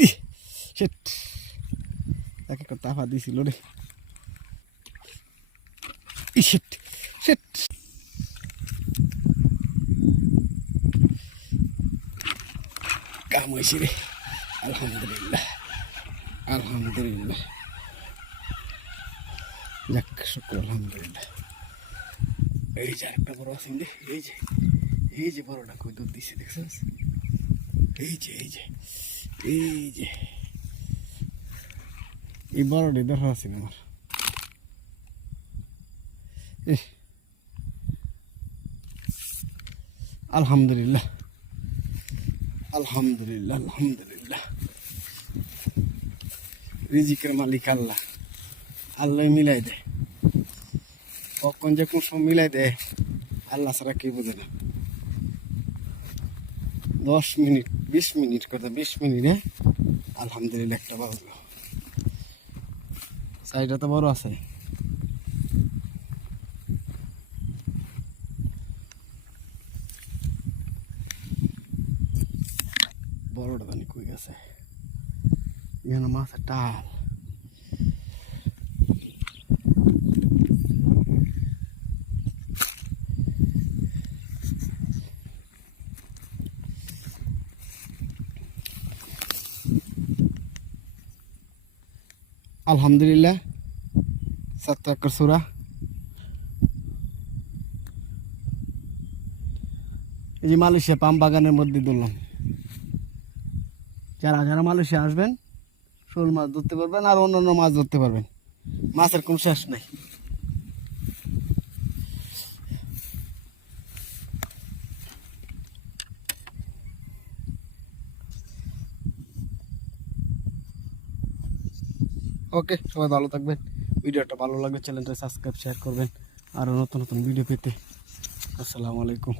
রে সেট তাকে একটা তাফা দিছিল রে। সেট সেট কাম হয়েছে রে। আলহামদুলিল্লাহ আলহামদুলিল্লাহ। যাক, শুক্র, আলহামদুলিল্লাহ। এই যে আরেকটা বড় আছে এই যে এই যে বড়টা কই দুধ দিছে দেখছিস এই যে এই যে। এই যে। এই বড়টি দেখা আছে আমার। আলহামদুলিল্লাহ। আলহামদুলিল্লাহ আলহামদুলিল্লাহ। রিজিকের মালিক আল্লাহ। আল্লাহ মিলাই দেয়। কখন যে কোন সময় মিলাই দেয়, আল্লাহ ছাড়া কেউ বোঝে না। দশ মিনিট। বিশ মিনিট কথা, বিশ মিনিটে আলহামদুলিল্লাহ, একটা বাজলো সাইডটা তো বড় আছে। বড়টা জানি কই গেছে। এখানে মাছের টাল আলহামদুলিল্লাহ সাত একর সুরা এই যে মালয়েশিয়া পাম বাগানের মধ্যে ধরলাম যারা যারা মালয়েশিয়া আসবেন, শোল মাছ ধরতে পারবেন আর অন্যান্য মাছ ধরতে পারবেন। মাছের কোনো শেষ নাই। ওকে, সবাই ভালো থাকবেন। ভিডিওটা ভালো লাগলে চ্যানেলটা সাবস্ক্রাইব শেয়ার করবেন। আরও নতুন নতুন ভিডিও পেতে। আসসালামু আলাইকুম।